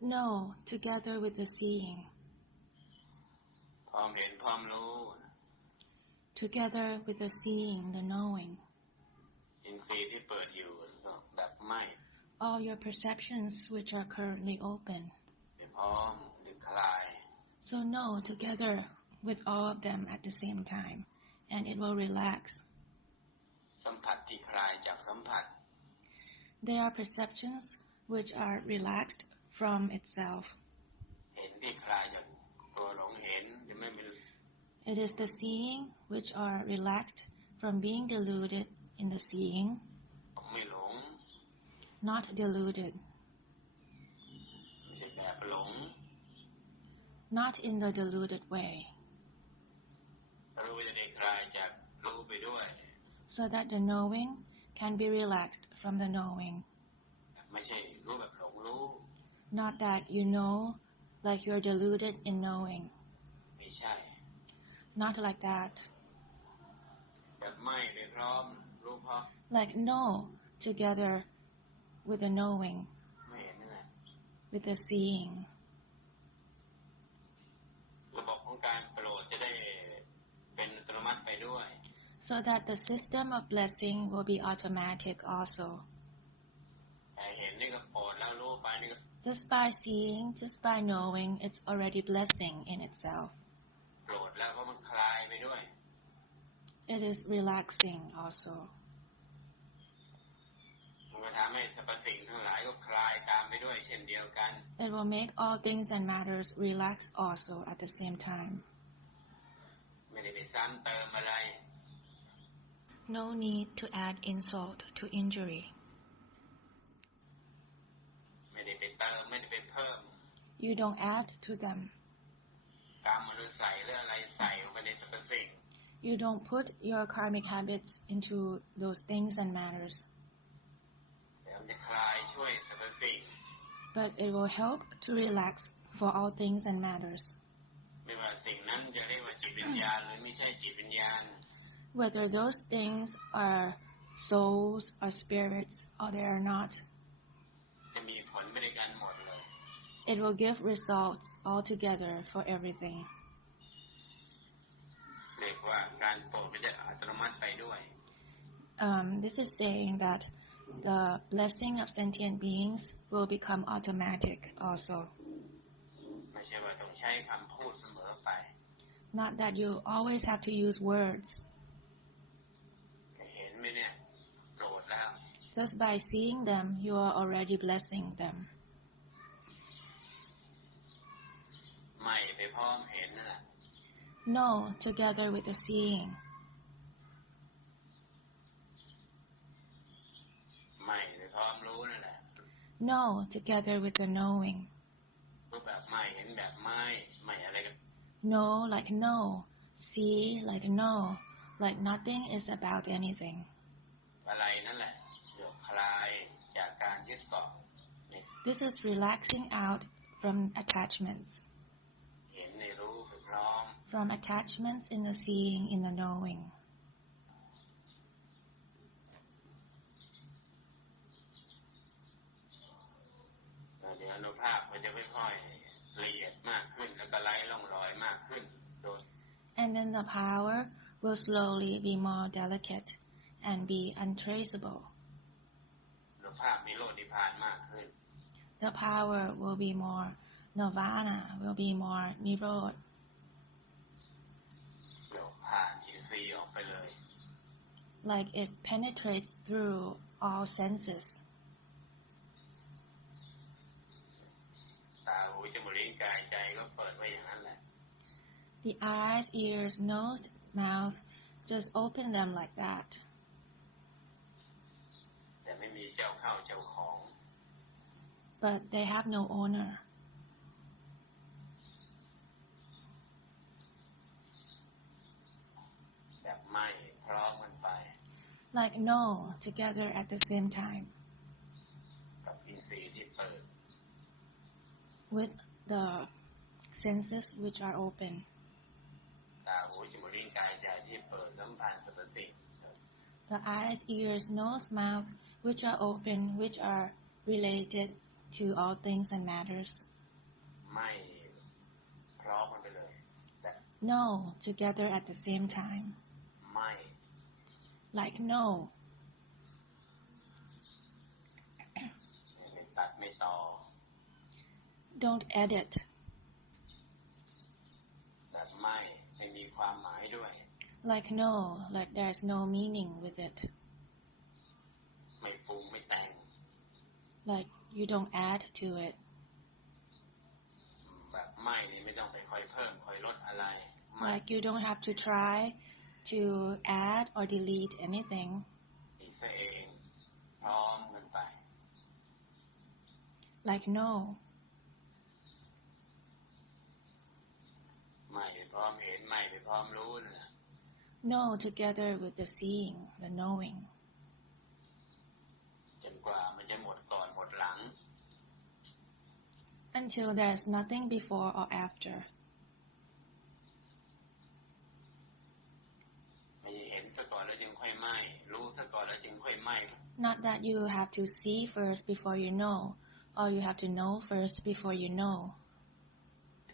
No, together with the seeing. พร้อมเห็นพร้อมรู้ Together with the seeing, the knowing. อินทรีย์ที่เปิดอยู่แบบไม่ All your perceptions which are currently open. พร้อมหรือคลาย So no, together with all of them at the same time, and it will relax. สัมผัสที่คลายจากสัมผัส They are perceptions which are relaxed from itself. เห็นที่คลายจากตัวหลงเห็นยังไม่มี It is the seeing which are relaxed from being deluded in the seeing, ไม่หลง not deluded, ไม่ใช่แบบหลง not in the deluded way, รู้จะได้คลายจากรู้ไปด้วย so that the knowing can be relaxed from the knowing. ไม่ใช่รู้แบบหลงรู้ Not that you know like you're deluded in knowing. ไม่ใช่ Not like that. แบบไม่ไปพร้อมรู้พร้อม Like no, together with the knowing, ไม่เห็นนั่นแหละ with the seeing. ระบบของการโปรดจะได้เป็นอัตโนมัติไปด้วย So that the system of blessing will be automatic also. แต่เห็นนี่ก็โปรดแล้วรู้ไปนี่ก็ Just by seeing, just by knowing, it's already blessing in itself. โปรดแล้วเพราะมันคลายไปด้วย It is relaxing also. มันก็ทำให้สรรพสิ่งทั้งหลายก็คลายตามไปด้วยเช่นเดียวกัน It will make all things and matters relax also at the same time. ไม่ได้ไปซ้ำเติมอะไร No need to add insult to injury. ไม่ได้ไปเติมไม่ได้ไปเพิ่ม You don't add to them. กรรมหรือใส่หรืออะไรใส่ลงไปในสรรพสิ่ง You don't put your karmic habits into those things and matters. แต่มันจะคลายช่วยสรรพสิ่ง But it will help to relax for all things and matters. ไม่ว่าสิ่งนั้นจะเรียกว่าจิตวิญญาณหรือไม่ใช่จิตวิญญาณ Whether those things are souls or spirits or they are not, จะมีผลไปด้วยกันหมดเลย it will give results altogether for everything. เรียกว่าการโปรดมันจะอัตโนมัติไปด้วย This is saying that the blessing of sentient beings will become automatic also. ไม่ใช่ว่าต้องใช้คำพูดเสมอไป Not that you always have to use words. เห็นไหมเนี่ยโปรดแล้ว Just by seeing them, you are already blessing them. ไม่ไปพร้อมเห็นนั่นแหละ No, together with the seeing. ไม่ไปพร้อมรู้นั่นแหละ No, together with the knowing. รู้แบบไม่เห็นแบบไม่อะไรกัน No, like no. See, like no. Like nothing is about anything. อะไรนั่นแหละเดี๋ยวคลายจากการยึดเกาะ This is relaxing out from attachments. เห็นในรู้ไปพร้อม From attachments in the seeing, in the knowing. เดี๋ยวอนุภาพมันจะค่อยๆละเอียดมากขึ้นแล้วก็ไร้ร่องรอยมากขึ้นโดย And then the power will slowly be more delicate and be untraceable. อนุภาพมีโลดนิพพานมากขึ้น The power will be more nirvana, will be more nirod. เดี๋ยวผ่านอินทรีย์ออกไปเลย Like it penetrates through all senses. ตาหูจมูกลิ้นกายใจก็เปิดไว้อย่างนั้นแหละ The eyes, ears, nose, mouth, just open them like that. แต่ไม่มีเจ้าเข้าเจ้าของ But they have no owner. แบบไม่พร้อมกันไป Like no, together at the same time. กับอินทรีย์ที่เปิด With the senses which are open. ตาหูจมูกลิ้นกายใจที่เปิดสัมพันธ์สรรพสิ่ง The eyes, ears, nose, mouth, which are open, which are related to all things and matters. ไม่พร้อมกันไปเลยแต่ No, together at the same time. ไม่ Like no. ไม่ตัดไม่ต่อ Don't edit. แบบไม่มีความหมายด้วย Like no, like there's no meaning with it. ไม่ปรุงไม่แต่ง Like you don't add to it. แบบไม่ไม่ต้องไปคอยเพิ่มคอยลดอะไร Like you don't have to try to add or delete anything. อีกซะเองพร้อมกันไป Like no. ไม่ไปพร้อมเห็นไม่ไปพร้อมรู้นะ No, together with the seeing, the knowing. จนกว่ามันจะหมดก่อนหมดหลัง Until there's nothing before or after. ไม่เห็นซะก่อนแล้วจึงค่อยไหม้รู้ซะก่อนแล้วจึงค่อยไหม้ Not that you have to see first before you know, or you have to know first before you know.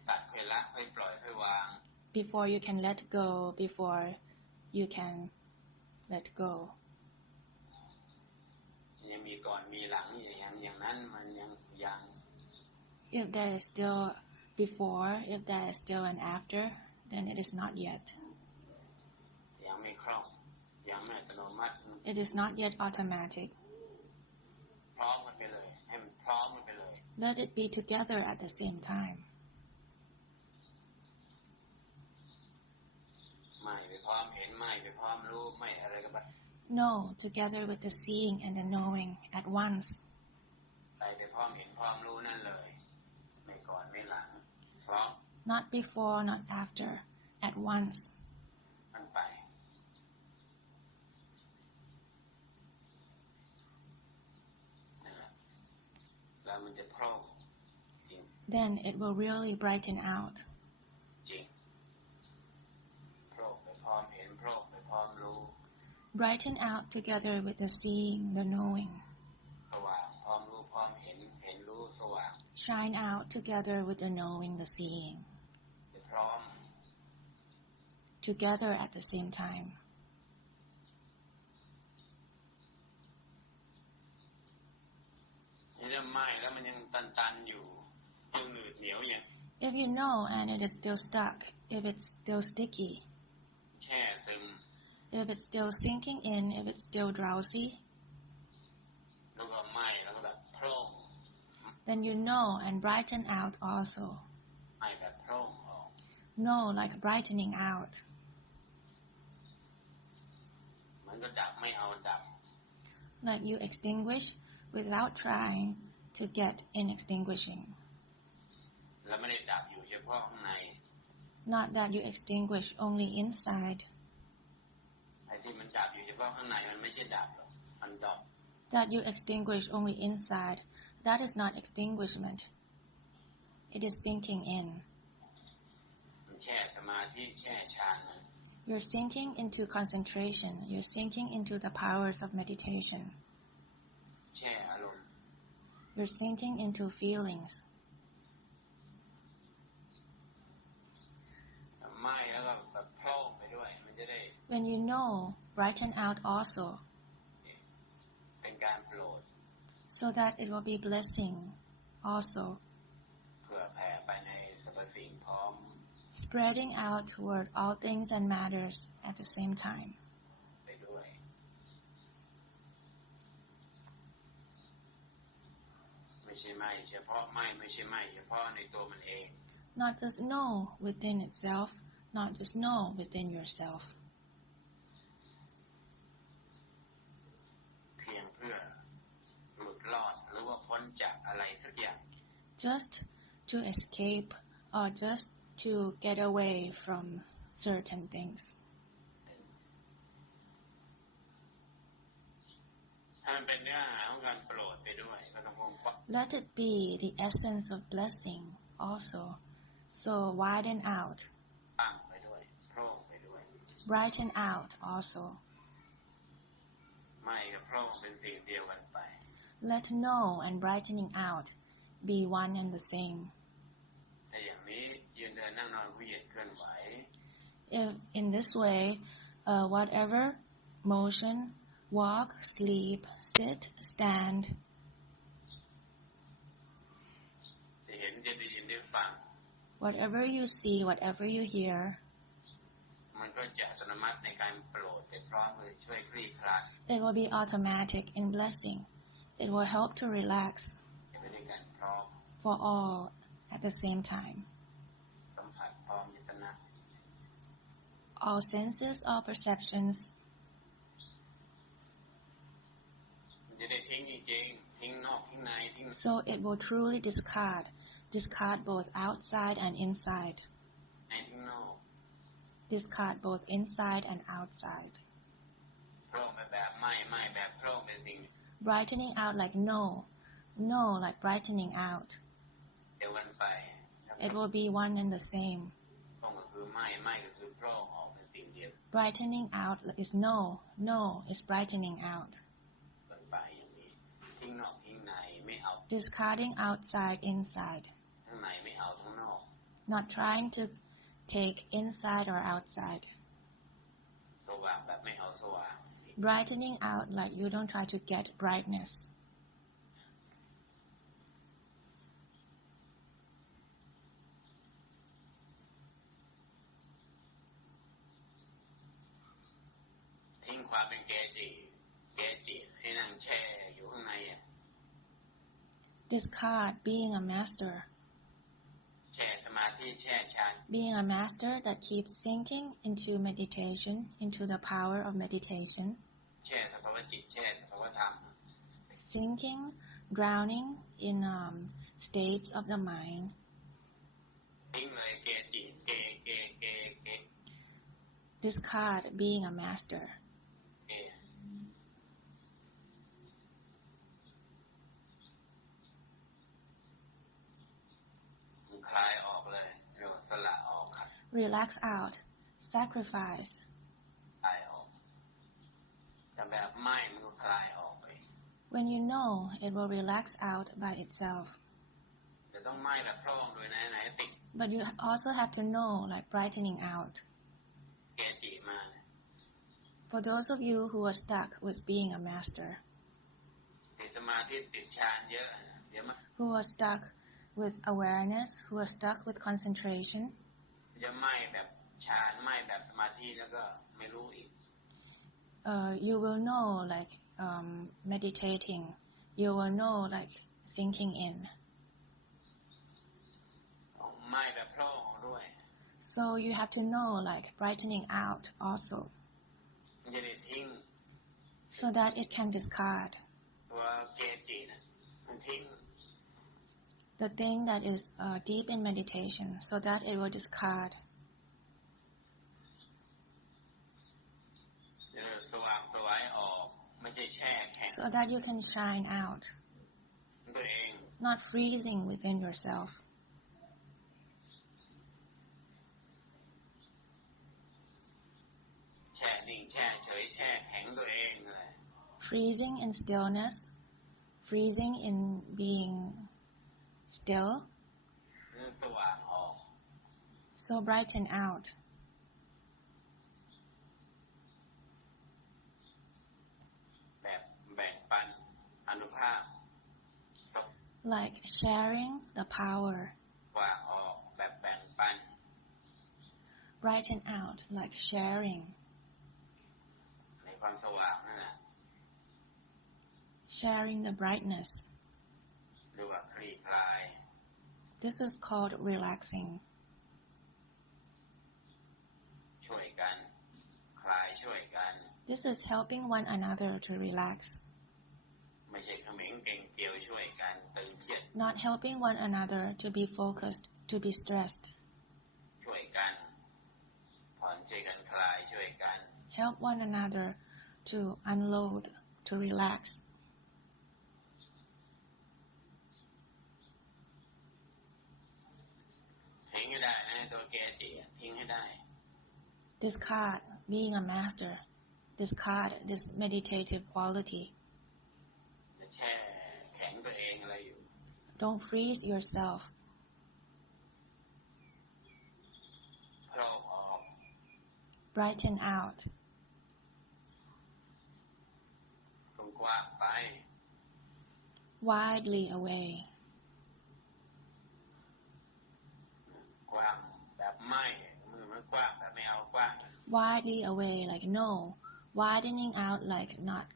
ตัดค่อยละค่อยปล่อยค่อยวาง Before you can let go, before you can let go. ยังมีก่อนมีหลังอย่างนั้นมันยัง If there is still before, if there is still an after, then it is not yet. ยังไม่คล่องยังไม่อัตโนมัติ It is not yet automatic. พร้อมกันไปเลยให้มันพร้อมกันไปเลย Let it be together at the same time. ไม่ไปพร้อมเห็นไม่ไปพร้อมรู้ไม่อะไรกันไป No, together with the seeing and the knowing at once. ไปพร้อมเห็นพร้อมรู้นั่นเลยไม่ก่อนไม่หลังพร้อม Not before, not after, at once. มันไปนั่นแหละแล้วมันจะโผล่จริง Then it will really brighten out. จริงโผล่ไปพร้อมเห็นโผล่ไปพร้อมรู้ Brighten out together with the seeing, the knowing. สว่างพร้อมรู้พร้อมเห็นเห็นรู้สว่าง Shine out together with the knowing, the seeing. พร้อม Together at the same time. นี่เริ่มไหม้แล้วมันยังตันๆอยู่ยังหนืดเหนียวอย่าง If you know and it is still stuck, if it's still sticky, แช่ซึม if it's still sinking in, if it's still drowsy, แล้วก็ไหม้แล้วก็แบบโพร่ง then you know and brighten out also. ไหม้แบบโพร่งออก Know like brightening out. มันก็ดับไม่เอาดับ Like you extinguish without trying to get in extinguishing. แล้วไม่ได้ดับอยู่เฉพาะข้างใน Not that you extinguish only inside. ไอ้ที่มันดับอยู่เฉพาะข้างในมันไม่ใช่ดับหรอกมันดับ That you extinguish only inside. That is not extinguishment. It is sinking in. มันแช่สมาธิแช่ฌานมัน You're sinking into concentration. You're sinking into the powers of meditation. แช่อารมณ์ You're sinking into feelings. ไหม้แล้วก็แบบโพร่งไปด้วยมันจะได้ When you know, brighten out also, เป็นการโปรด so that it will be blessing also, เพื่อแผ่ไปในสรรพสิ่งพร้อม spreading out toward all things and matters at the same time. ไปด้วยไม่ใช่ไหม้เฉพาะไหม้ไม่ใช่ไหม้เฉพาะในตัวมันเอง Not just know within itself, not just know within yourself. เพียงเพื่อหลุดรอดหรือว่าพ้นจากอะไรสักอย่าง Just to escape or just to get away from certain things. ถ้ามันเป็นเนื้อหาของการโปรดไปด้วยก็ต้องคงปัก Let it be the essence of blessing also. So widen out, ตั้งไปด้วยโพร่งไปด้วย brighten out also. ไม่กับโพร่งเป็นสิ่งเดียวกันไป Let know and brightening out be one and the same. แต่อย่างนี้ยืนเดินนั่งนอนผู้เหยียดเคลื่อนไหว If in this way, whatever motion, walk, sleep, sit, stand, จะเห็นจะได้ยินได้ฟัง whatever you see, whatever you hear, มันก็จะอัตโนมัติในการโปรดแต่พร้อมเลยช่วยคลี่คลาย it will be automatic in blessing. It will help to relax ไปด้วยกันพร้อม for all at the same time. สัมผัสพร้อมยตนะ All senses, all perceptions, มันจะได้ทิ้งจริงๆทิ้งนอกทิ้งในทิ้ง so it will truly discard both outside and inside, ในทิ้งนอก discard both inside and outside, โพร่งไปแบบไม่แบบโพร่งเป็นสิ่ง brightening out like no like brightening out. เดี๋ยววันไป It will be one and the same. โพร่งก็คือไม่ก็คือโพร่งออกเป็นสิ่งเดียว Brightening out is no is brightening out. วันไปอย่างนี้ทิ้งนอกทิ้งในไม่เอา Discarding outside, inside. ทั้งในไม่เอาทั้งนอก Not trying to take inside or outside. สว่างแบบไม่เอาสว่าง Brightening out like you don't try to get brightness. ทิ้งความเป็นเกจิให้นั่งแช่อยู่ข้างในอ่ะ Discard being a master. แช่สมาธิแช่ฌาน Being a master that keeps sinking into meditation, into the power of meditation. แช่สภาวะจิตแช่สภาวะธรรม Sinking, drowning in states of the mind. ทิ้งเลยเกจิเก Discard being a master. มันคลายออกเลยเรียกว่าสละออกครับ Relax out. Sacrifice. คลายออกแต่แบบไม่มันก็คลายออกไป When you know, it will relax out by itself. แต่ต้องไม่แบบพร่องโดยไหนติด But you also have to know, like brightening out. เกจิมา For those of you who are stuck with being a master, ติดสมาธิติดฌานเยอะเดี๋ยวมัน who are stuck with awareness, who are stuck with concentration, จะไม่แบบฌานไม่แบบสมาธิแล้วก็ไม่รู้อีก you will know, like meditating. You will know, like sinking in. ไม่แบบพร่องด้วย So you have to know, like brightening out also, มันจะได้ทิ้ง so that it can discard ตัวเกจินะมันทิ้ง the thing that is deep in meditation, so that it will discard. สว่างสวายออกไม่ใช่แช่แข็ง So that you can shine out, ตัวเอง not freezing within yourself. แช่นิ่งแช่เฉยแช่แข็งตัวเองเลย Freezing in stillness, freezing in being still, สว่างออก so brighten out. แบบแบ่งปันอานุภาพ Like sharing the power. สว่างออกแบบแบ่งปัน Brighten out like sharing. ในความสว่างนั่นแหละ Sharing the brightness. หรือว่าคลี่คลาย This is called relaxing. ช่วยกันคลายช่วยกัน This is helping one another to relax, ไม่ใช่เขม็งเก่งเกี่ยวช่วยกันตึงเครียด not helping one another to be focused, to be stressed. ช่วยกันผ่อนช่วยกันคลายช่วยกัน Help one another to unload, to relax. ทิ้งให้ได้นะตัวเกจิทิ้งให้ได้ Discard being a master. Discard this meditative quality. จะแช่แข็งตัวเองอะไรอยู่ Don't freeze yourself. โผล่ออก Brighten out. กว้างไป Widely away. กว้างแบบไม่มือมันกว้างแบบไม่เอากว้าง Widely away like no. Widening out like not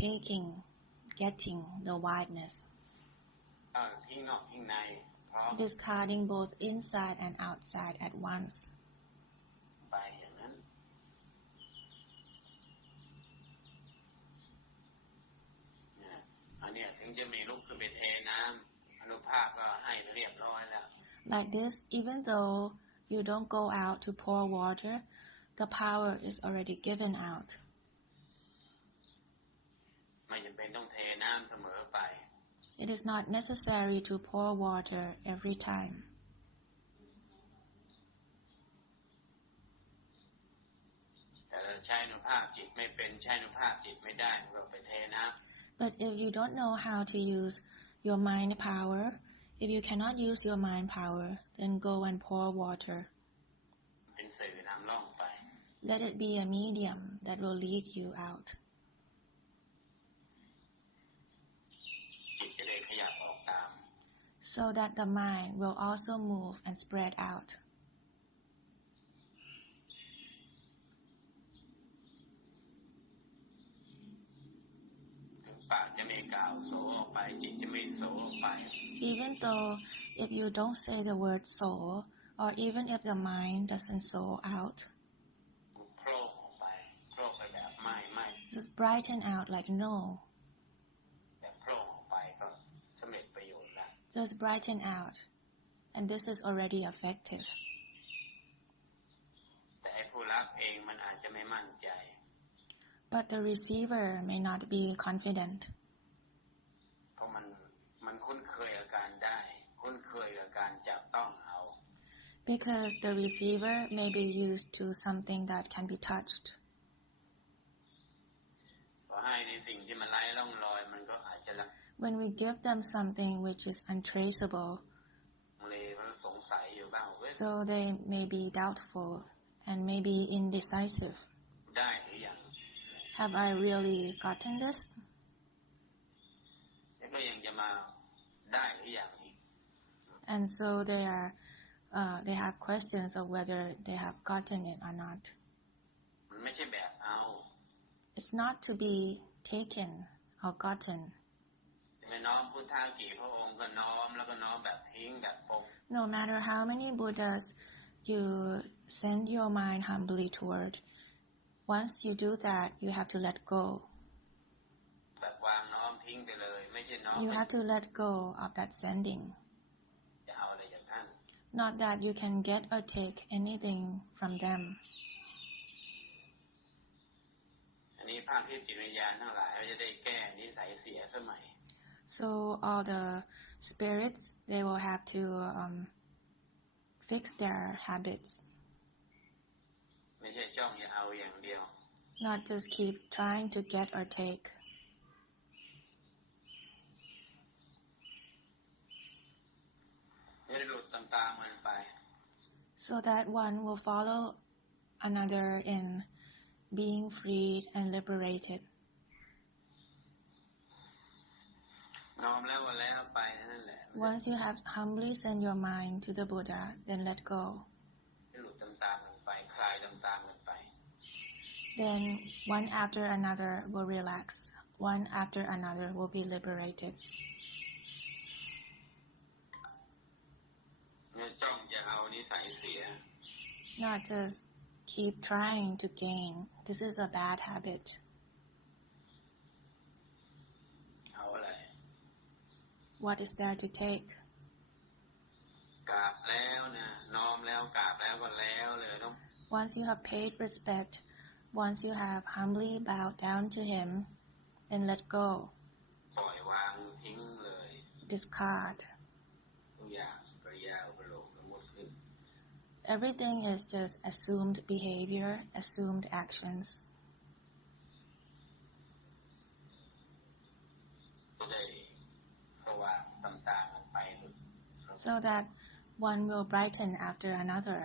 getting the wideness. ทิ้งนอกทิ้งในพร้อม Discarding both inside and outside at once. ไปอย่างนั้นเนี่ยอันเนี้ยถึงจะมีลุกขึ้นไปเทน้ำอนุภาพก็ให้เรียบร้อยแล้ว Like this, even though you don't go out to pour water, the power is already given out. ไม่จำเป็นต้องเทน้ำเสมอไป It is not necessary to pour water every time. แต่เราใช้อนุภาพจิตไม่เป็นใช้อนุภาพจิตไม่ได้เราไปเทน้ำ But if you don't know how to use your mind power, if you cannot use your mind power, then go and pour water. เป็นสื่อนำล่องไป Let it be a medium that will lead you out. จิตจะได้ขยับออกตาม So that the mind will also move and spread out. ถึงปากจะไม่กล่าวโสออกไปจิตจะไม่โสออกไป Even though if you don't say the word soul, or even if the mind doesn't soul out, โผล่ออกไปโผล่ไปแบบไม่ just brighten out like no. แบบโผล่ออกไปก็สำเร็จประโยชน์แล้ว Just brighten out. And this is already effective. แต่ไอ้ผู้รับเองมันอาจจะไม่มั่นใจ But the receiver may not be confident. เพราะมันคุ้นเคยกับการได้คุ้นเคยกับการจับต้องเอา Because the receiver may be used to something that can be touched. พอให้ในสิ่งที่มันไร้ร่องรอยมันก็อาจจะลัง When we give them something which is untraceable, เลมันสงสัยอยู่บ้างเว้ย so they may be doubtful and may be indecisive. ได้หรือยัง Have I really gotten this? แล้วก็ยังจะมาได้หรือยังอีก And so they have questions of whether they have gotten it or not. มันไม่ใช่แบบเอา It's not to be taken or gotten. จะไม่น้อมพุทธากี่พระองค์ก็น้อมแล้วก็น้อมแบบทิ้งแบบปง No matter how many Buddhas you send your mind humbly toward, once you do that, you have to let go. แบบวางน้อมทิ้งไปเลยไม่ใช่น้อม You have to let go of that sending. จะเอาอะไรจากท่าน Not that you can get or take anything from them. อันนี้ภาคที่จิตวิญญาณทั้งหลายจะได้แก้นิสัยเสียสมัย So all the spirits, they will have to fix their habits. ไม่ใช่จ้องจะเอาอย่างเดียว Not just keep trying to get or take. ไม่ได้หลุดตามๆมันไป So that one will follow another in being freed and liberated. น้อมแล้ววันแล้วไปนั่นแหละ Once you have humbly sent your mind to the Buddha, then let go. หลุดตามๆมันไปคลายตามๆมันไป Then one after another will relax. One after another will be liberated. เนี่ยจ้องจะเอานิสัยเสีย Not just keep trying to gain. This is a bad habit. เอาอะไร What is there to take? กราบแล้วนะน้อมแล้วกราบแล้วก็แล้วเลยต้อง Once you have paid respect, once you have humbly bowed down to him, then let go. ปล่อยวางทิ้งเลย Discard. ทุกอย่างกริยาอุปโลกทั้งหมดขึ้น Everything is just assumed behavior, assumed actions. จะได้สว่างตามๆมันไป so that one will brighten after another.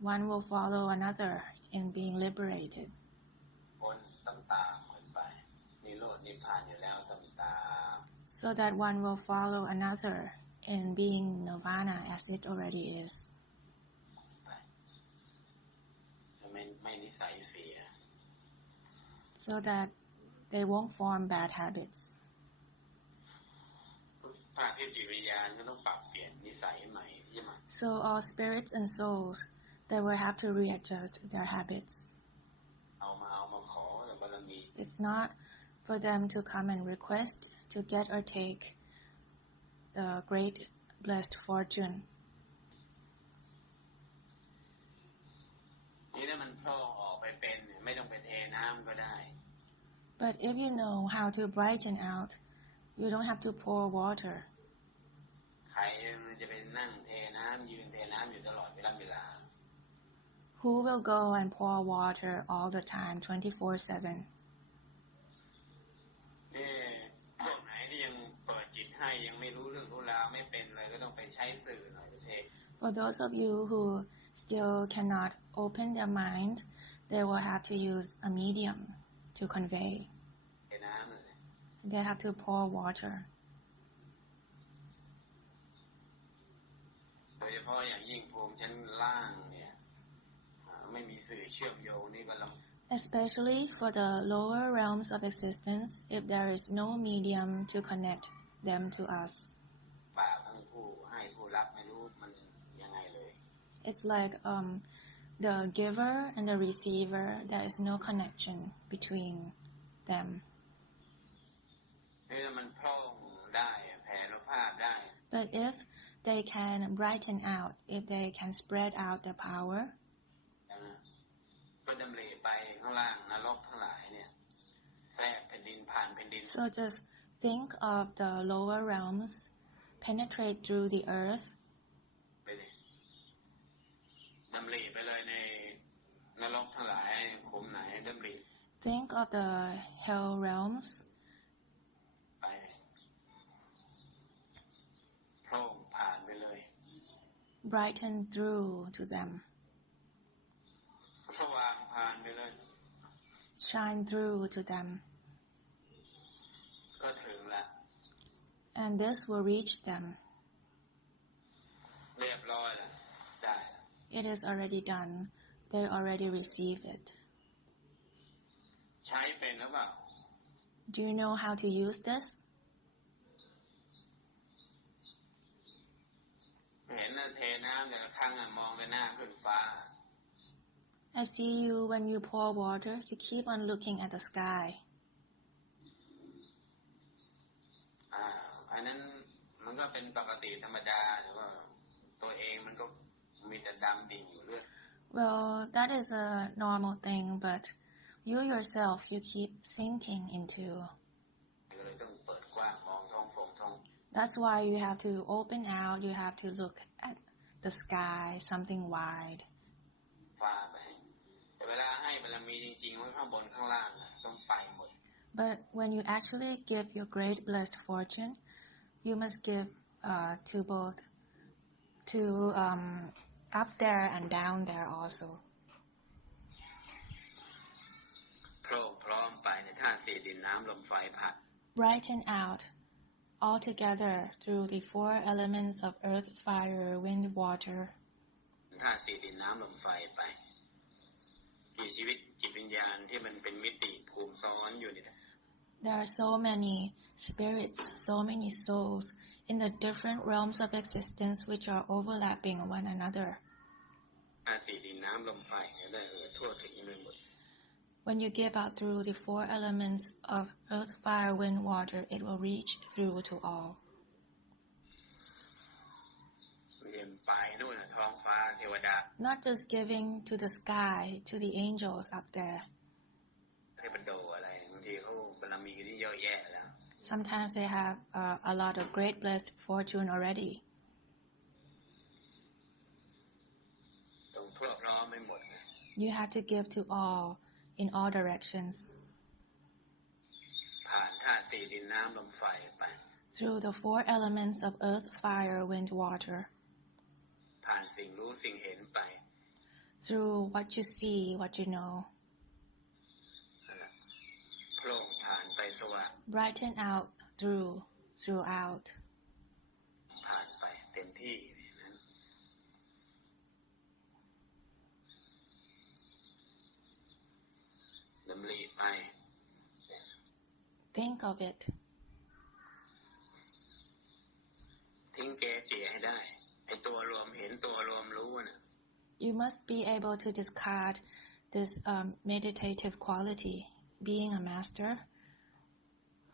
One will follow another in being liberated. พ้นตามๆกันไปนิโรธนิพพานอยู่แล้วตาม So that one will follow another in being nirvana as it already is. ไม่นิสัยเสีย So that they won't form bad habits. ภาคที่จิตวิญญาณก็ต้องปรับเปลี่ยนนิสัยใหม่ใช่ไหม So all spirits and souls, they will have to readjust their habits. เอามาขอแต่บารมี It's not for them to come and request to get or take the great blessed fortune. นี่ถ้ามันโผล่ออกไปเป็นไม่ต้องไปเทน้ำก็ได้ But if you know how to brighten out, you don't have to pour water. ใครมันจะไปนั่งเทน้ำยืนเทน้ำอยู่ตลอดเวลา Who will go and pour water all the time, 24/7? พวกไหนที่ยังเปิดจิตให้ยังไม่รู้เรื่องรู้ราวไม่เป็นเลยก็ต้องไปใช้สื่อหน่อยเท For those of you who still cannot open their mind, they will have to use a medium to convey. เทน้ำเลย They have to pour water. โดยเฉพาะอย่างยิ่งภูมิชั้นล่างเนี่ยไม่มีสื่อเชื่อมโยงนี่ก็ลำ Especially for the lower realms of existence, if there is no medium to connect them to us. บาปทั้งผู้ให้ผู้รับไม่รู้มันยังไงเลย It's like the giver and the receiver, there is no connection between them. ถ้ามันพร่องได้แผ่นุภาพได้ But if they can brighten out, if they can spread out the power, ก็ดำริไปข้างล่างนรกทั้งหลายเนี่ยแทรกแผ่นดินผ่านแผ่นดิน so just think of the lower realms, penetrate through the earth, ไปเลยดำริไปเลยในนรกทั้งหลายขุมไหนดำริ think of the hell realms, ไปโพร่งผ่านไปเลย brighten through to them, สว่างผ่านไปเลย shine through to them, ก็ถึงละ and this will reach them. เรียบร้อยแล้วได้ It is already done. They already receive it. ใช้เป็นหรือเปล่า Do you know how to use this? เห็นเทน้ำแต่ละครั้งมองไปหน้าขึ้นฟ้า I see you when you pour water, you keep on looking at the sky. อันนั้นมันก็เป็นปกติธรรมดาหรือว่าตัวเองมันก็มีแต่ดำดิ่งอยู่เรื่อย Well, that is a normal thing, but you yourself, you keep sinking into. ก็เลยต้องเปิดกว้างมองท้อง That's why you have to open out, you have to look at the sky, something wide. ฟ้าไปแต่เวลาให้บารมีจริงๆไว้ข้างบนข้างล่างต้องไปหมด But when you actually give your great blessed fortune, you must give to both, to up there and down there also. โผล่พร้อมไปในธาตุสี่ดินน้ำลมไฟผัด Brighten out all together through the four elements of earth, fire, wind, water. ธาตุสี่ดินน้ำลมไฟไปกี่ชีวิตจิตวิญญาณที่มันเป็นมิติภูมิซ้อนอยู่นี่ There are so many spirits, so many souls in the different realms of existence which are overlapping one another. ธาตุสี่ดินน้ำลมไฟได้ทั่วถึงไปหมด When you give out through the four elements of earth, fire, wind, water, it will reach through to all. เรียนไปนู่นท้องฟ้าเทวดา Not just giving to the sky, to the angels up there. เทพโดอะไรบางทีเขาบารมีที่เยอะแยะแล้ว Sometimes they have a lot of great blessed fortune already. ต้องทั่วพร้อมไม่หมด You have to give to all in all directions. ผ่านธาตุสี่ดินน้ำลมไฟไป through the four elements of earth, fire, wind, water, ผ่านสิ่งรู้สิ่งเห็นไป through what you see, what you know, โผล่ผ่านไปสว่าง brighten out throughout, ผ่านไปเต็มที่นั้นดำริไป think of it, ทิ้งเกจิให้ได้ไอ้ตัวรวมเห็นตัวรวมรู้น่ะ you must be able to discard this meditative quality, being a master.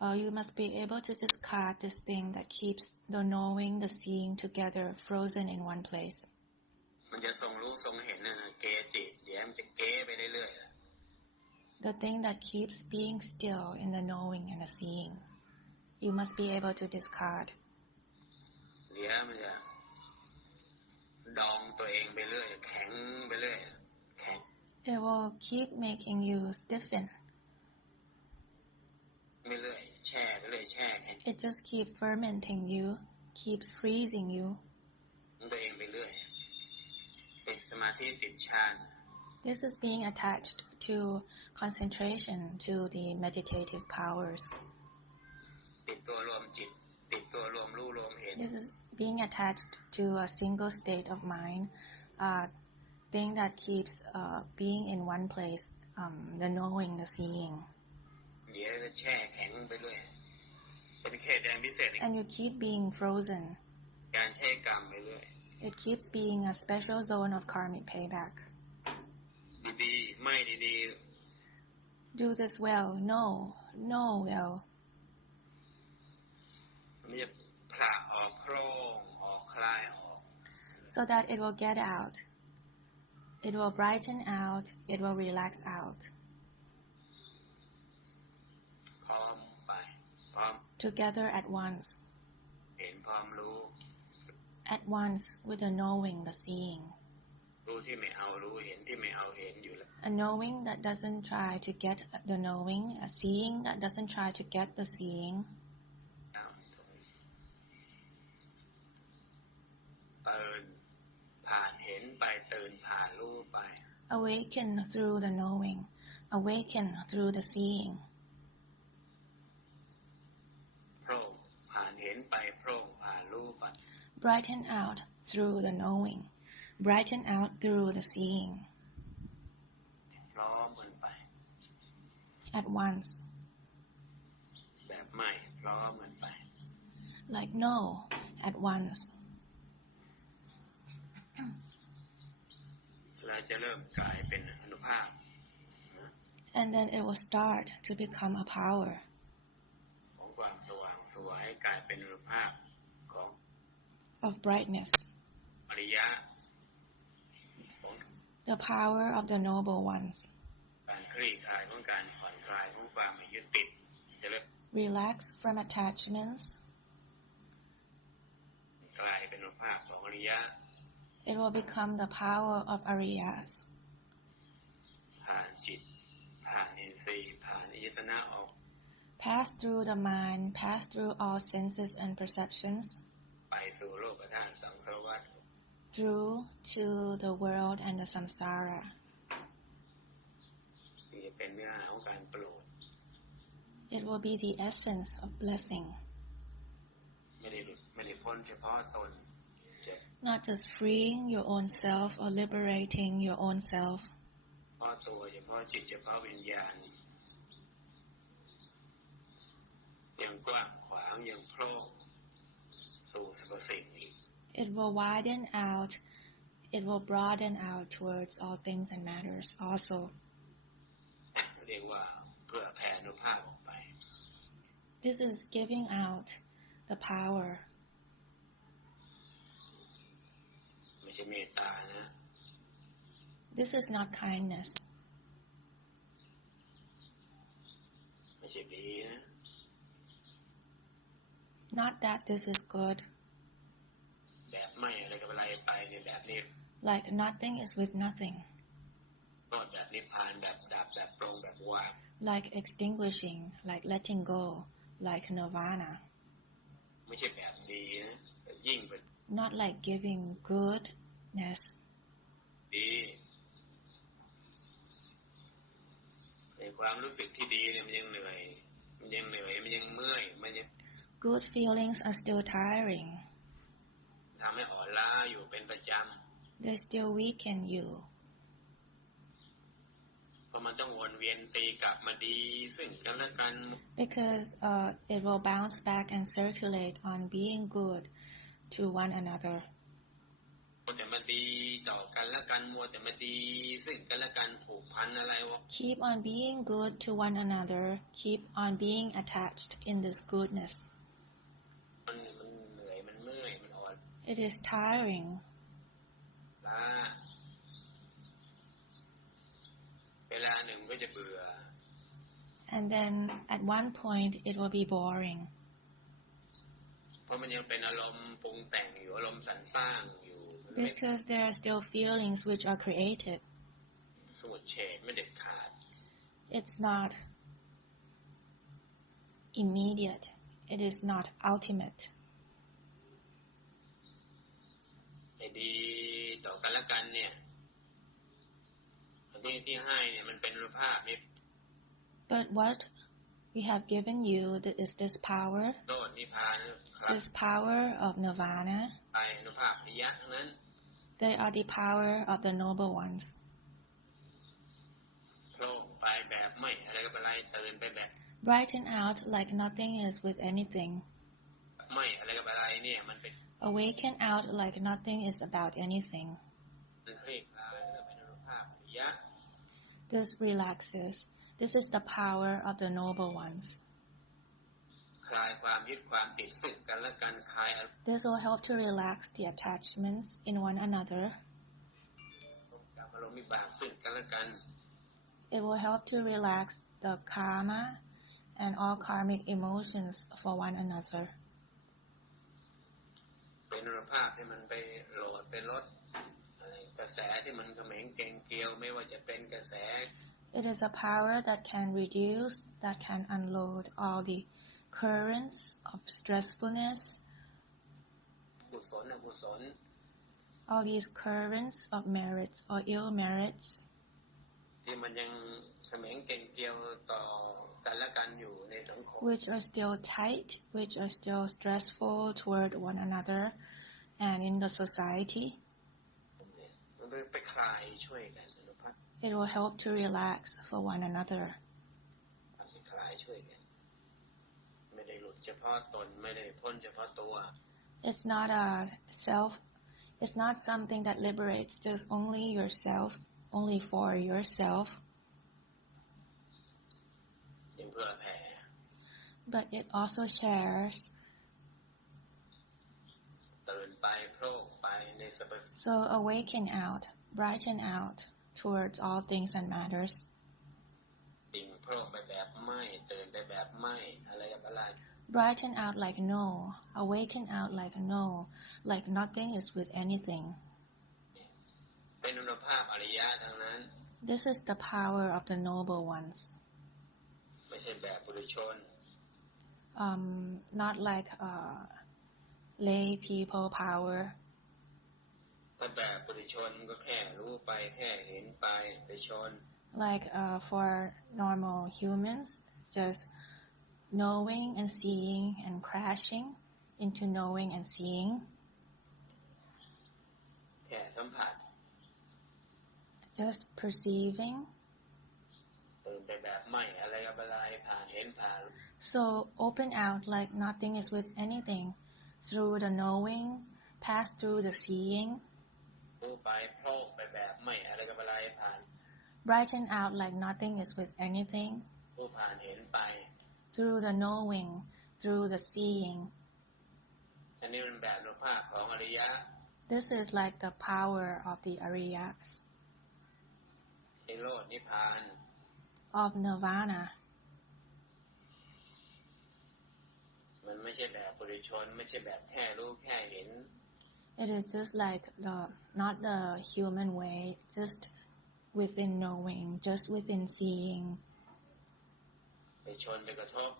You must be able to discard this thing that keeps the knowing, the seeing together, frozen in one place. มันจะทรงรู้ทรงเห็นน่ะเกจิเดี๋ยวมันจะเก้ไปเรื่อยๆ The thing that keeps being still in the knowing and the seeing, you must be able to discard. เดี๋ยวมันจะดองตัวเองไปเรื่อยแข็งไปเรื่อยแข็ง It will keep making you stiffen. ไปเรื่อยแช่ไปเรื่อยแช่แข็ง It just keeps fermenting you, keeps freezing you. ตัวเองไปเรื่อยติดสมาธิติดฌาน This is being attached to concentration, to the meditative powers. ติดตัวรวมจิตติดตัวรวมรู้รวมเห็น This is being attached to a single state of mind, thing that keeps being in one place, the knowing, the seeing. เดี๋ยวจะแช่แข็งไปเรื่อยเป็นเขตแดนพิเศษ And you keep being frozen. การแช่กรรมไปเรื่อย It keeps being a special zone of karmic payback. ดีๆไม่ดี Do this well. No well. ๆมันจะผละออกโครงออกคลายออก So that it will get out. It will brighten out. It will relax out. พร้อมไปพร้อม Together at once. เห็นพร้อมรู้ At once with the knowing, the seeing. รู้ที่ไม่เอารู้เห็นที่ไม่เอาเห็นอยู่แล้ว A knowing that doesn't try to get the knowing. A seeing that doesn't try to get the seeing. ตื่นผ่านเห็นไปตื่นผ่านรู้ไป Awaken through the knowing. Awaken through the seeing. โพร่งผ่านเห็นไปโพร่งผ่านรู้ไป Brighten out through the knowing. Brighten out through the seeing. พร้อมกันไป At once. แบบไม่พร้อมกันไป Like no. At once. เราจะเริ่มกลายเป็นอนุภาพ And then it will start to become a power ของความสว่างสวยกลายเป็นอนุภาพของ of brightness. อริยะของ The power of the noble ones. การคลี่คลายของการผ่อนคลายของความไม่ยึดติดจะเริ่ม Relax from attachments. กลายเป็นอนุภาพของอริยะ It will become the power of Ariyas. ผ่านจิตผ่านอินทรีย์ผ่านอายตนะออก Pass through the mind, pass through all senses and perceptions, ไปสู่โลกธาตุสังสารวัฏ through to the world and the samsara. นี่จะเป็นเนื้อหาของการโปรด It will be the essence of blessing. ไม่ได้พ้นเฉพาะตน Not just freeing your own self or liberating your own self, เฉพาะตัวเฉพาะจิตเฉพาะวิญญาณยังกว้างขวางยังโพร่งสู่สรรพสิ่งนี้ it will widen out, it will broaden out towards all things and matters also. เรียกว่าเพื่อแผ่อนุภาพออกไป This is giving out the power. ไม่ใช่เมตตานะ This is not kindness. ไม่ใช่ดีนะ Not that this is good. แบบไม่อะไรกับอะไรไปในแบบนี้ Like nothing is with nothing. โทษแบบนิพพานแบบดับแบบปรงแบบวาง Like extinguishing, like letting go, like nirvana. ไม่ใช่แบบดีนะแต่ยิ่งไป not like giving goodness ดีในความรู้สึกที่ดีเนี่ยมันยังเหนื่อยมันยังเมื่อยมันยัง good feelings are still tiring ทำให้อ่อนล้าอยู่เป็นประจำ they still weaken you เพราะมันต้องวนเวียนตีกลับมาดีซึ่งกันและกัน because it will bounce back and circulate on being good to one another มัวแต่มาดีต่อกันและกันมัวแต่มาดีซึ่งกันและกันผูกพันอะไรวะ keep on being good to one another keep on being attached in this goodness มันเหนื่อยมันเมื่อยมันอ่อน it is tiring ล้าเวลาหนึ่งก็จะเบื่อ and then at one point it will be boring เพราะมันยังเป็นอารมณ์ปรุงแต่งอยู่อารมณ์สรรสร้างอยู่ because there are still feelings which are created สมุดเฉดไม่เด็ดขาด it's not immediate it is not ultimate ไอ้ดีต่อกันและกันเนี่ยที่ให้เนี่ยมันเป็นรูปภาพนี่ but what we have given you is this power โลดนิพพานครับ this power of nirvana ไปอนุภาพนิยะนั้น they are the power of the noble ones โผล่ไปแบบไม่อะไรก็เป็นไรตื่นไปแบบ brighten out like nothing is with anything ไม่อะไรก็เป็นไรเนี่ยมันเป็น awaken out like nothing is about anything มันคลี่คลายแล้วเป็นอนุภาพนิยะ this relaxes this is the power of the noble ones คลายความยึดความติดซึ่งกันและกันคลาย this will help to relax the attachments in one another อารมณ์วิบากซึ่งกันและกัน it will help to relax the karma and all karmic emotions for one another เป็นอนุภาพที่มันไปโหลดเป็นรถกระแสที่มันเขม็งเกงเกลียวไม่ว่าจะเป็นกระแส it is a power that can reduce that can unload all the currents of stressfulness กุศลอกุศล all these currents of merits or ill merits ที่มันยังเขม็งเกงเกลียวต่อกันและกันอยู่ในสังคม which are still tight which are still stressful toward one another and in the society มันไปคลายช่วยกันอนุภาพ it will help to relax for one another ไปคลายช่วยกันไม่ได้หลุดเฉพาะตนไม่ได้พ้นเฉพาะตัว it's not a self it's not something that liberates just only yourself only for yourself ยังเพื่อแผ่ but it also shares ตื่นไปโผล่ไปในสภาพ so awaken out brighten out towards all things and matters ดิ่งโผล่ไปแบบไม่ตื่นไปแบบไม่อะไรกับอะไร brighten out like no awaken out like no like nothing is with anything เป็นอนุภาพอริยะทั้งนั้น this is the power of the noble ones ไม่ใช่แบบปุถุชน not like lay people power ถ้าแบบปุถุชนก็แค่รู้ไปแค่เห็นไปไปชน like for normal humans just knowing and seeing and crashing into knowing and seeing แค่สัมผัส just perceiving ตื่นไปแบบไม่อะไรกับอะไรผ่านเห็นผ่าน so open out like nothing is with anything through the knowing pass through the seeing รู้ไปโผล่ไปแบบไม่อะไรกับอะไรผ่าน brighten out like nothing is with anything รู้ผ่านเห็นไป through the knowing through the seeing อันนี้มันแบบอนุภาพของอริยะ this is like the power of the Ariyas นิโรธนิพพาน of nirvana มันไม่ใช่แบบปุถุชนไม่ใช่แบบแค่รู้แค่เห็น it is just like not the human way just within knowing just within seeing ไปชนไปกระทบ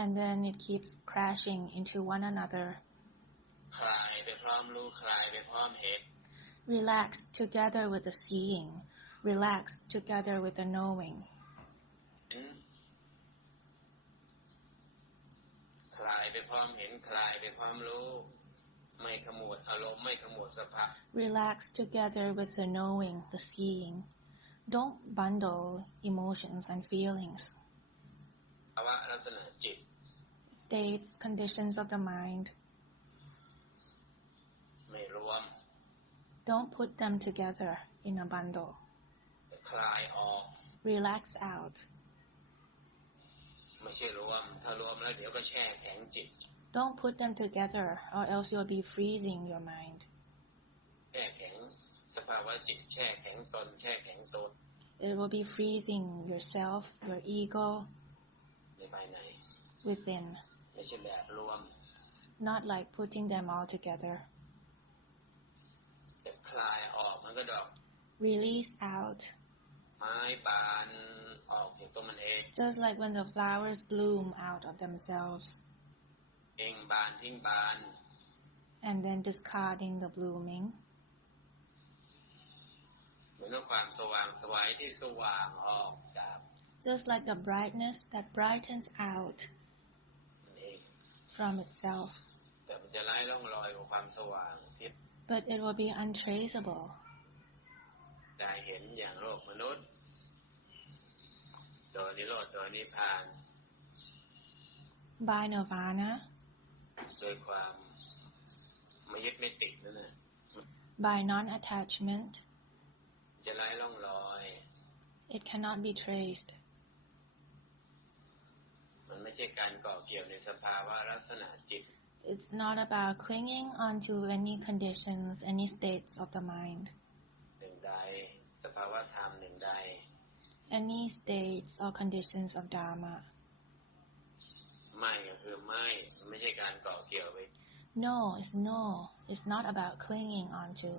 and then it keeps crashing into one another. คลายไปพร้อมรู้คลายไปพร้อมเห็น Relax together with the seeing. Relax together with the knowing. คลายไปพร้อมเห็นคลายไปพร้อมรู้ไม่ขมวดอารมณ์ไม่ขมวดสภาพ Relax together with the knowing, the seeing. Don't bundle emotions and feelings. ภาวะลักษณะจิต States, conditions of the mind. ไม่รวม Don't put them together in a bundle. คลายออก Relax out. ไม่ใช่รวมถ้ารวมแล้วเดี๋ยวก็แช่แข็งจิต Don't put them together or else you'll be freezing your mind. แช่แข็งสภาวะจิตแช่แข็งตนแช่แข็งตน It will be freezing yourself, your ego ในภายใน within. ไม่ใช่แบบรวม Not like putting them all together. แต่คลายออกมันก็ดอก Release out. ไม้บานออกจากตัวมันเอง Just like when the flowers bloom out of themselves. เองบานทิ้งบาน And then discarding the blooming. เหมือนกับความสว่างไสวที่สว่างออกจาก Just like the brightness that brightens out มันเอง from itself. แต่มันจะไร้ร่องรอยของความสว่างที่ But it will be untraceable. ได้เห็นอย่างโลกมนุษย์โดยนิโรธโดยนิพพาน By nirvana, โดยความไม่ยึดไม่ติดนั่นน่ะ by non-attachment, จะไร้ร่องรอย it cannot be traced. มันไม่ใช่การเกาะเกี่ยวในสภาวะลักษณะจิต It's not about clinging onto any conditions, any states of the mind, หนึ่งใดสภาวะธรรมหนึ่งใด any states or conditions of Dharma. ไม่ก็คือไม่มันไม่ใช่การเกาะเกี่ยวไป No is no. It's not about clinging onto.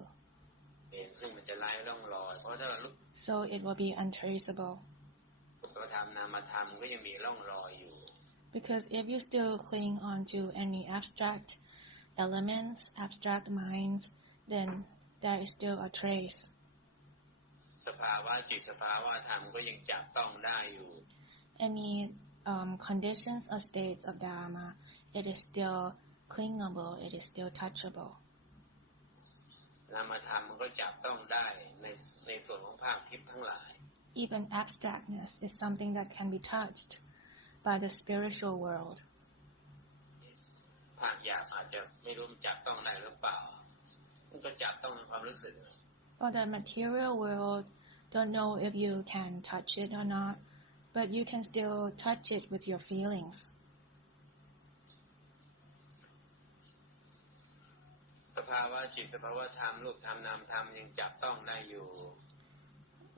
เองซึ่งมันจะไร้ร่องรอยเพราะถ้าเราลุก So it will be untraceable. เราทำนามธรรมก็ยังมีร่องรอยอยู่ Because if you still cling onto any abstract elements, abstract minds, then there is still a trace. สภาวะจิตสภาวะธรรมก็ยังจับต้องได้อยู่ Any conditions or states of Dharma, it is still clingable, it is still touchable. นามธรรมมันก็จับต้องได้ในส่วนของภาคทิพย์ทั้งหลาย Even abstractness is something that can be touched by the spiritual world. ภาคหยาบอาจจะไม่รู้มันจับต้องได้หรือเปล่ามันก็จับต้องในความรู้สึก For the material world, don't know if you can touch it or not, but you can still touch it with your feelings. สภาวะจิตสภาวะธรรมรูปธรรมนามธรรมยังจับต้องได้อยู่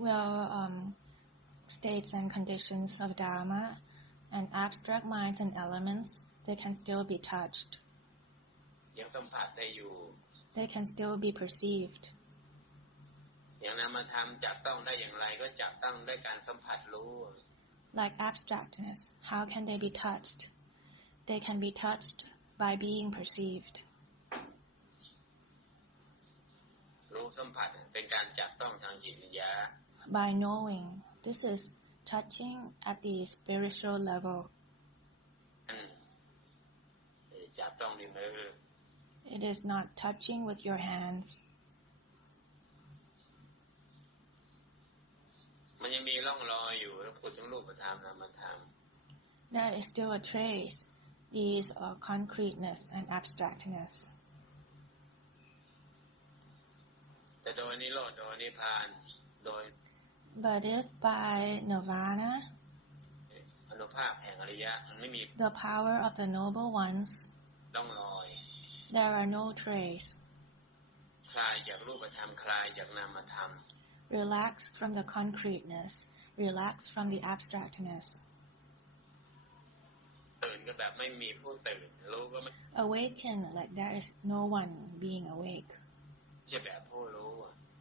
Well, states and conditions of Dharma and abstract minds and elements, they can still be touched. ยังสัมผัสได้อยู่ They can still be perceived. อย่างนามธรรมจับต้องได้อย่างไรก็จับต้องได้การสัมผัสรู้ Like abstractness, how can they be touched? They can be touched by being perceived. รู้สัมผัสเป็นการจับต้องทางจิตวิญญาณ By knowing, this is touching at the spiritual level. จับต้องในมือ It is not touching with your hands. มันยังมีร่องรอยอยู่แล้วพูดถึงรูปธรรมนามธรรม There is still a trace. These are concreteness and abstractness. แต่โดยนิโรธโดยนิพพานโดย But if by nirvana, อนุภาพแห่งอริยะมันไม่มี the power of the noble ones, ร่องรอย there are no trace. คลายจากรูปธรรมคลายจากนามธรรม Relax from the concreteness. Relax from the abstractness. ตื่นก็แบบไม่มีผู้ตื่นรู้ก็ไม่ Awaken like there is no one being awake. ใช่แบบผู้รู้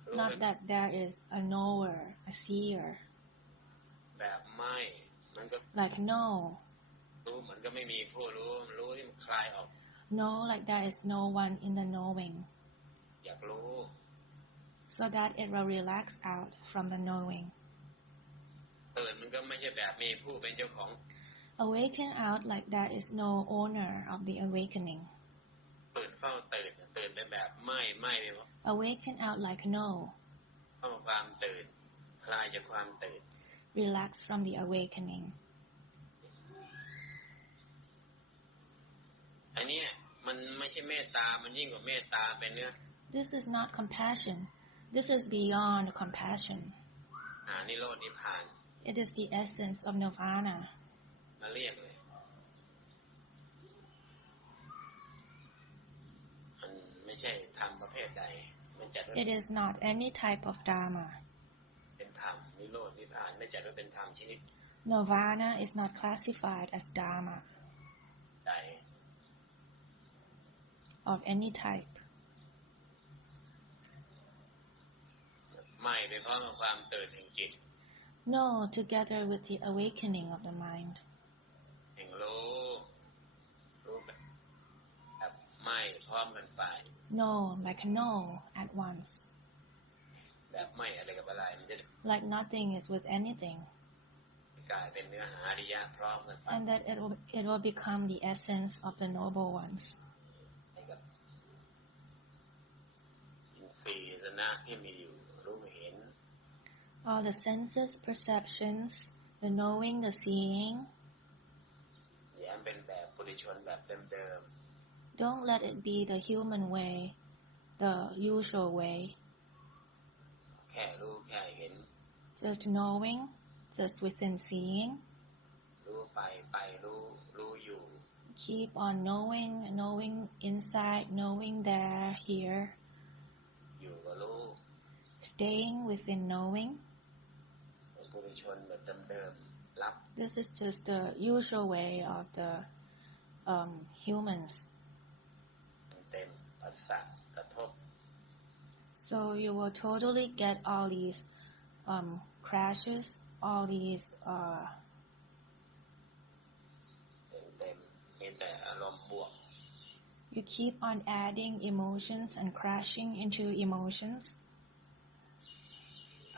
รู้ Not that there is a knower, a seer. แบบไม่มันก็ Like no. รู้เหมือน ก็ไม่มีผู้รู้รู้ที่มันคลายออก Know like there is no one in the knowing, อยากรู้ so that it will relax out from the knowing. ตื่นมันก็ไม่ใช่แบบมีผู้เป็นเจ้าของ Awaken out like there is no owner of the awakening. ตื่นเฝ้าตื่นไปแบบไม่ไปว่า Awaken out like no. เข้ามาความตื่นคลายจากความตื่น Relax from the awakening. อันนี้มันไม่ใช่เมตตามันยิ่งกว่าเมตตาเป็นเนื้อ This is not compassion. This is beyond compassion. นิโรธนิพพาน It is the essence of nirvana. มาเรียกเลยมันไม่ใช่ธรรมประเภทใดไม่จัดว่า It is not any type of dharma. เป็นธรรมนิโรธนิพพานไม่จัดว่าเป็นธรรมชนิด Nirvana is not classified as dharma ใด of any type. ไม่ไปพร้อมกับความตื่นแห่งจิต No, together with the awakening of the mind. แห่งรู้แบบไม่พร้อมกันไป No, like no at once. แบบไม่อะไรกับอะไรมันจะ Like nothing is with anything. กลายเป็นเนื้อหาอริยะพร้อมกันไป And that it will become the essence of the noble ones. ให้กับอินทรีย์นะที่มีอยู่รู้เห็น All the senses, perceptions, the knowing, the seeing. อย่าเป็นแบบปุถุชนแบบเดิม Don't let it be the human way, the usual way. ๆแค่รู้แค่เห็น Just knowing, just within seeing. รู้ไปรู้อยู่ Keep on knowing inside, knowing there, here. อยู่กับรู้ Staying within knowing. ปุถุชนแบบเดิมๆรับ This is just the usual way of the humans. เต็มปัสสะกระทบ So you will totally get all these crashes, all these เต็มมีแต่อารมณ์บวก you keep on adding emotions and crashing into emotions.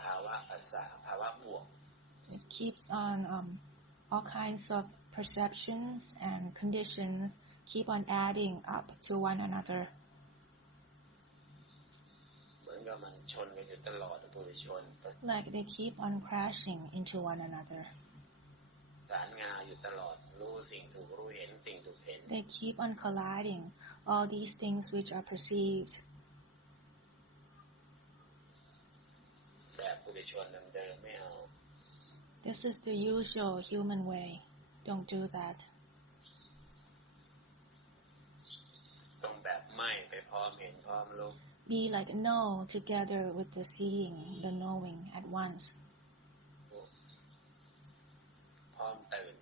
ภาวะปัสสะภาวะบวก It keeps on all kinds of perceptions and conditions keep on adding up to one another. เหมือนกับมันชนกันอยู่ตลอดปุถุชน Like they keep on crashing into one another. สารงาอยู่ตลอดรู้สิ่งถูกรู้เห็นสิ่งถูกเห็น They keep on colliding, all these things which are perceived. แบบปุถุชนเดิมๆไม่เอา This is the usual human way. Don't do that. ต้องแบบไม่ไปพร้อมเห็นพร้อมรู้ Be like no together with the seeing, the knowing at once. พร้อมตื่น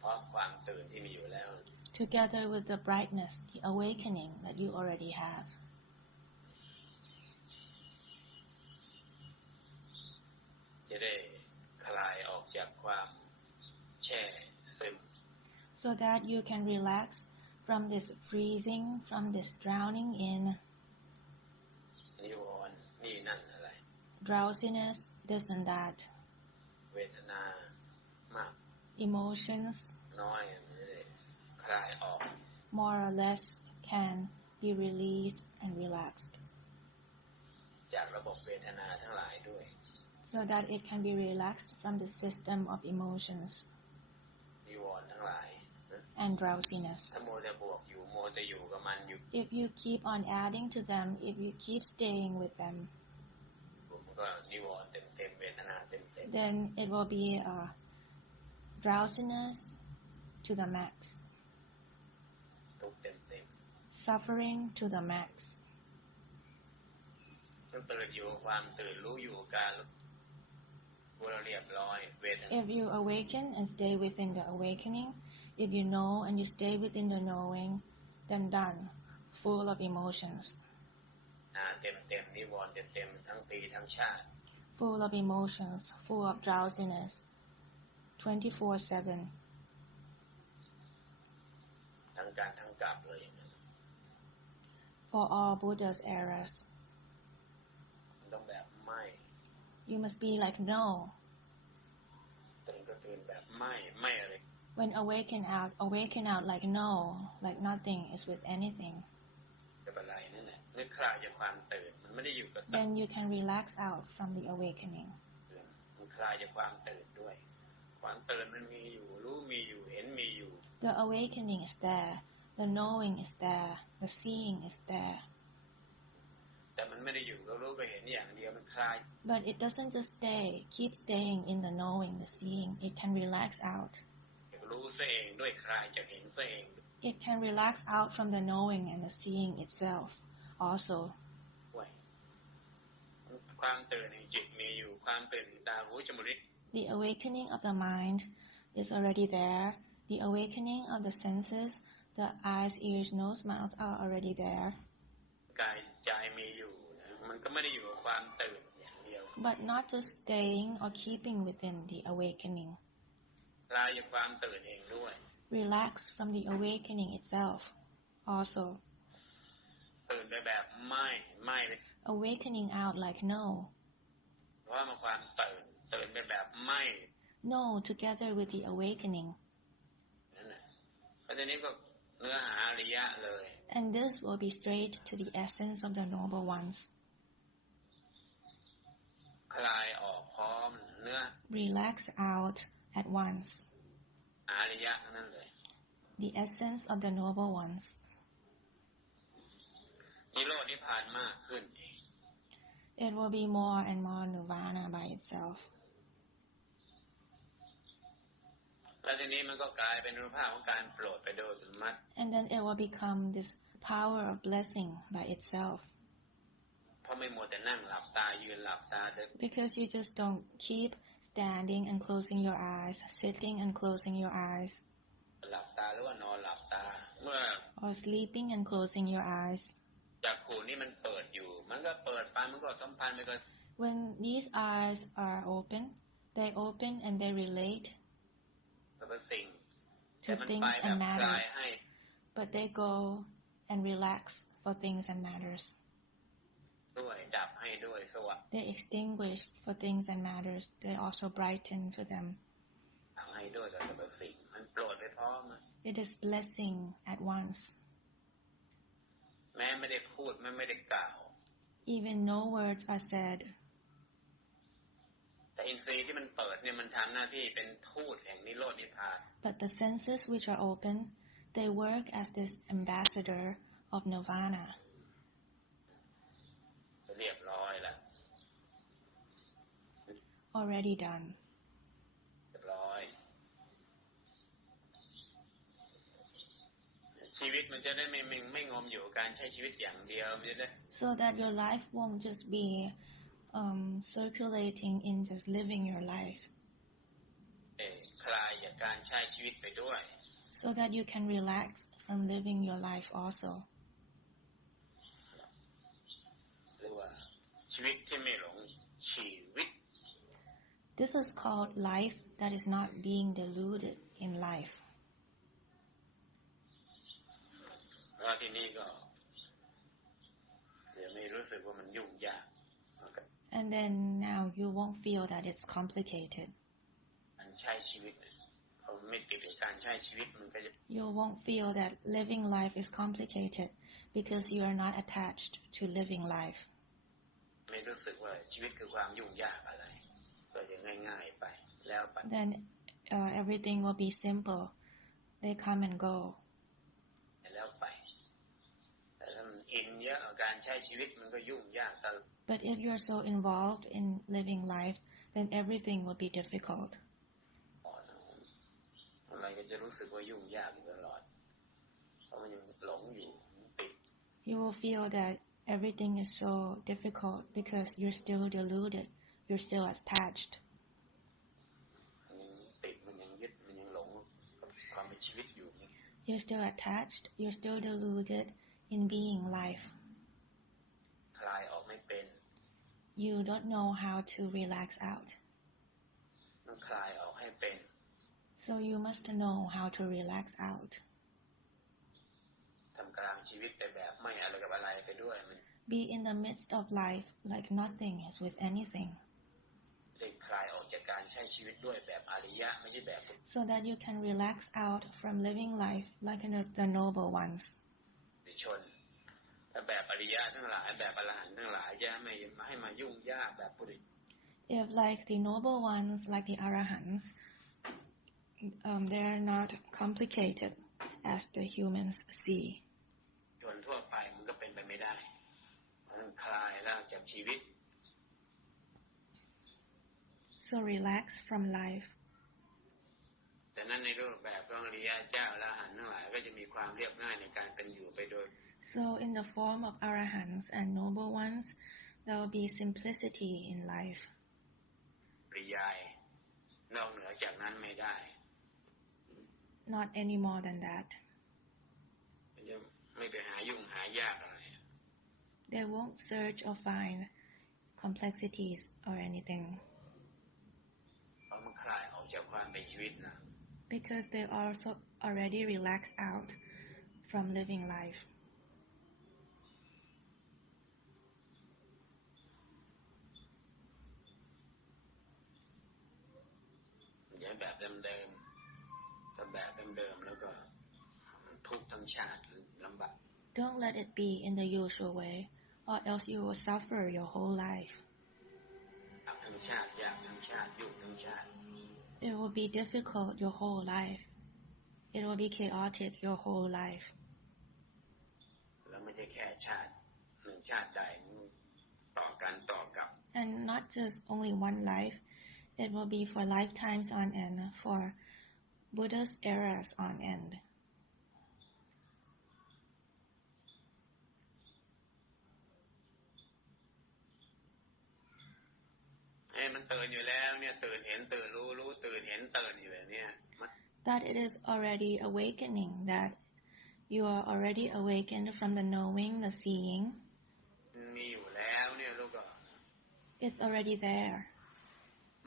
พร้อมความตื่นที่มีอยู่แล้ว Together with the brightness, the awakening that you already have. จะได้คลายออกจากความแช่ซึม So that you can relax from this freezing, from this drowning in, นิวรณ์นี่นั่นอะไร drowsiness, this and that, เวทนามาก emotions, น้อยมันจะได้คลายออก more or less, can be released and relaxed. จากระบบเวทนาทั้งหลายด้วย So that it can be relaxed from the system of emotions นิวรณ์ทั้งหลาย and drowsiness. ถ้าโมจะบวกอยู่โมจะอยู่กับมันอยู่ If you keep on adding to them, if you keep staying with them, ผมก็นิวรณ์เต็มเวทนาเต็ม then it will be drowsiness to the max, ทุกเต็ม suffering to the max. ต้องตื่นอยู่ความตื่นรู้อยู่การรู้เราเรียบร้อยเวทนา If you awaken and stay within the awakening, if you know and you stay within the knowing, then done, full of emotions, เต็มนิวรณ์เต็มทั้งปีทั้งชาติ full of emotions, full of drowsiness, 24/7. ทั้งการทั้งกลับเลย For all Buddha's errors, ต้องแบบไม่ you must be like no. ตื่นก็ตื่นแบบไม่อะไร When awaken out like no, like nothing is with anything. จะเป็นไรนั่นแหละนึกคลายจากความตื่นมันไม่ได้อยู่กับ Then you can relax out from the awakening. มันคลายจากความตื่นด้วยความตื่นมันมีอยู่รู้มีอยู่เห็นมีอยู่ The awakening is there, the knowing is there, the seeing is there. แต่มันไม่ได้อยู่กับรู้กับเห็นอย่างเดียวมันคลาย But it doesn't just keep staying in the knowing, the seeing. It can relax out. รู้ซะเองด้วยคลายจากเห็นซะเอง It can relax out from the knowing and the seeing itself also. ด้วยความตื่นในจิตมีอยู่ความตื่นตาหูจมูกลิ้น The awakening of the mind is already there. The awakening of the senses, the eyes, ears, nose, mouth are already there. กายใจมีอยู่มันก็ไม่ได้อยู่กับความตื่นอย่างเดียว But not just staying or keeping within the awakening. คลายจากความตื่นเองด้วย Relax from the awakening itself also. ตื่นไปแบบไม่เลย Awakening out like no. เพราะว่ามันความตื่นไปแบบไม่ No together with the awakening. นั่นแหละเพราะฉะนั้นก็เนื้อหาอริยะเลย And this will be straight to the essence of the noble ones. คลายออกพร้อมเนื้อ Relax out at once. อริยะนั่นเลย The essence of the noble ones. นิโรธนิพพานมากขึ้น It will be more and more nirvana by itself. แล้วทีนี้มันก็กลายเป็นรูปภาพของการโปรดไปโดยอัตโนมัติ And then it will become this power of blessing by itself. เพราะไม่มัวแต่นั่งหลับตายืนหลับตาเดิน Because you just don't keep standing and closing your eyes, sitting and closing your eyes, หลับตาหรือว่านอนหลับตาเมื่อ or sleeping and closing your eyes. จักขู่นี่มันเปิดอยู่มันก็เปิดไปมันก็สัมพันธ์ไปกับ When these eyes are open, they open and they relate กับสิ่ง to things and matters. But they go and relax for things and matters. ด้วยดับให้ด้วยสว่าง They extinguish for things and matters. They also brighten for them. ให้ด้วยกับสิ่งมันโปรดไปพร้อม It is blessing at once. แม้ไม่ได้พูดไม่ได้กล่าว Even no words are said. แต่อินทรีย์ที่มันเปิดเนี่ยมันทำหน้าที่เป็นทูตแห่งนิโรธนิพพาน But the senses which are open, they work as this ambassador of nirvana. เรียบร้อยแล้ว Already done. เรียบร้อยชีวิตมันจะได้ไม่งมอยู่การใช้ชีวิตอย่างเดียวมันจะได้ So that your life won't just be circulating in just living your life. คลายจากการใช้ชีวิตไปด้วย So that you can relax from living your life also. หรือว่าชีวิตที่ไม่หลงชีวิต This is called life that is not being deluded in life. แล้วทีนี้ก็เดี๋ยวไม่รู้สึกว่ามันยุ่งยาก And then now you won't feel that it's complicated. การใช้ชีวิตพอไม่ติดกับการใช้ชีวิตมันก็จะ You won't feel that living life is complicated because you are not attached to living life. ไม่รู้สึกว่าชีวิตคือความยุ่งยากอะไรก็จะง่ายๆไปแล้วไป Then everything will be simple. They come and go. แล้วไปแต่ถ้ามันอินเยอะกับการใช้ชีวิตมันก็ยุ่งยากตลอด But if you are so involved in living life, then everything will be difficult. อะไรก็จะรู้สึกว่ายุ่งยากอยู่ตลอดเพราะมันยังหลงอยู่ติด You will feel that everything is so difficult because you're still deluded. You're still attached. มันยังติดมันยังยึดมันยังหลงกับความเป็นชีวิตอยู่ You're still attached. You're still deluded in being life. คลายออกไม่เป็น You don't know how to relax out. ต้องคลายออกให้เป็น So you must know how to relax out. ลางชีวิตไปแบบไม่อะไรกับอะไรไปด้วยมัน Be in the midst of life like nothing is with anything. ได้คลายออกจากการใช้ชีวิตด้วยแบบอริยะไม่ใช่แบบ So that you can relax out from living life like the noble ones. ชนถ้าแบบอริยะทั้งหลายแบบอรหันต์ทั้งหลายจะไม่ให้มายุ่งยากแบบปุถุชน If like the noble ones, like the arahants, they are not complicated as the humans see. ชนทั่วไปมันก็เป็นไปไม่ได้มันคลายแล้วจากชีวิต So relax from life. แต่นั้นในรูปแบบของอริยะเจ้าอรหันต์ทั้งหลายก็จะมีความเรียบง่ายในการเป็นอยู่ไปโดย So in the form of arahants and noble ones, there will be simplicity in life. ปริยายนอกเหนือจากนั้นไม่ได้ Not any more than that. มันจะไม่ไปหายุ่งหายากอะไร They won't search or find complexities or anything. เพราะมันคลายออกจากความเป็นชีวิตนะ Because they also already relaxed out from living life. อย่างแบบเดิมๆถ้าแบบเดิมๆแล้วก็ทุกข์ทั้งชาติลำบาก Don't let it be in the usual way, or else you will suffer your whole life. ทั้งชาติยากทั้งชาติยุ่งทั้งชาติ It will be difficult your whole life. It will be chaotic your whole life. แล้วไม่ใช่แค่ชาติหนึ่งชาติใดต่อกับ And not just only one life. It will be for lifetimes on end, for Buddha's eras on end. มันตื่นอยู่แล้วเนี่ยตื่นเห็นตื่นรู้ตื่นเห็นตื่นอยู่เนี่ย That it is already awakening, that you are already awakened from the knowing, the seeing. มีอยู่แล้วเนี่ยลูกก็ It's already there.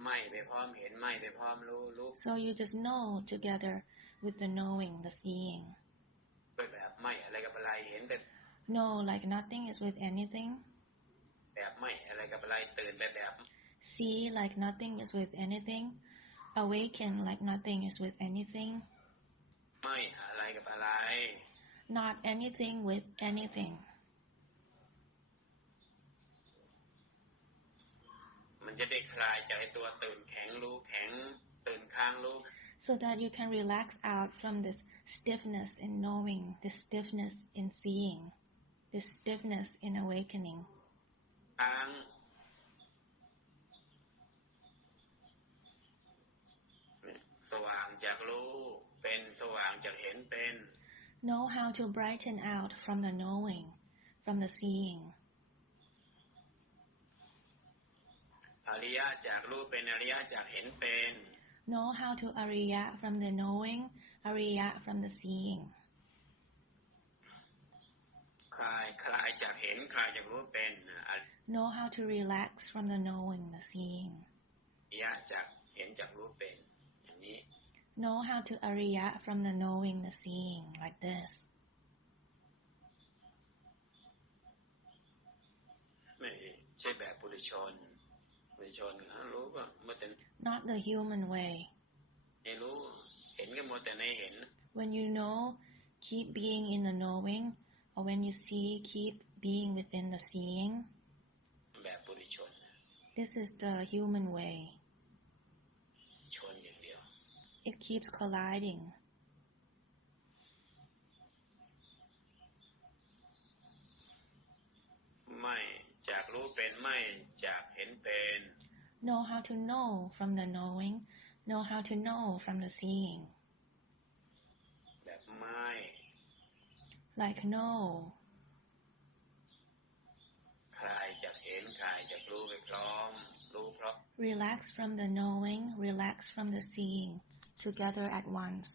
ไม่ไปพร้อมเห็นไม่ไปพร้อมรู้ So you just know together with the knowing, the seeing. ไปแบบไม่อะไรกับอะไรเห็นแบบ Know like nothing is with anything. แบบไม่อะไรกับอะไรตื่นไปแบบ See like nothing is with anything. Awaken like nothing is with anything. ไม่อะไรกับอะไร Not anything with anything. มันจะได้คลายจากตัวตื่นแข็งรู้แข็งตื่นค้างรู้ So that you can relax out from this stiffness in knowing, this stiffness in seeing, this stiffness in awakening. ค้างสว่างจากรู้เป็นสว่างจากเห็นเป็น Know how to brighten out from the knowing, from the seeing. อริยะจากรู้เป็นอริยะจากเห็นเป็น Know how to ariya from the knowing, ariya from the seeing. คลายจากเห็นคลายจากรู้เป็น Know how to relax from the knowing, the seeing. อริยะจากเห็นจากรู้เป็นอย่างนี้ Know how to ariya from the knowing, the seeing, like this. ไม่ใช่แบบปุถุชนรู้ก็เมื่อแต่ Not the human way. ไม่รู้เห็นก็มัวแต่ในเห็น When you know, keep being in the knowing, or when you see, keep being within the seeing. แบบปุถุชน This is the human way. ชนอย่างเดียว It keeps colliding. ไม่จากรู้เป็นไม่จากเห็นเป็น Know how to know from the knowing. Know how to know from the seeing. แบบไม่ Like know. คลายจากเห็นคลายจากรู้ไปพร้อมรู้เพราะ Relax from the knowing. Relax from the seeing. Together at once.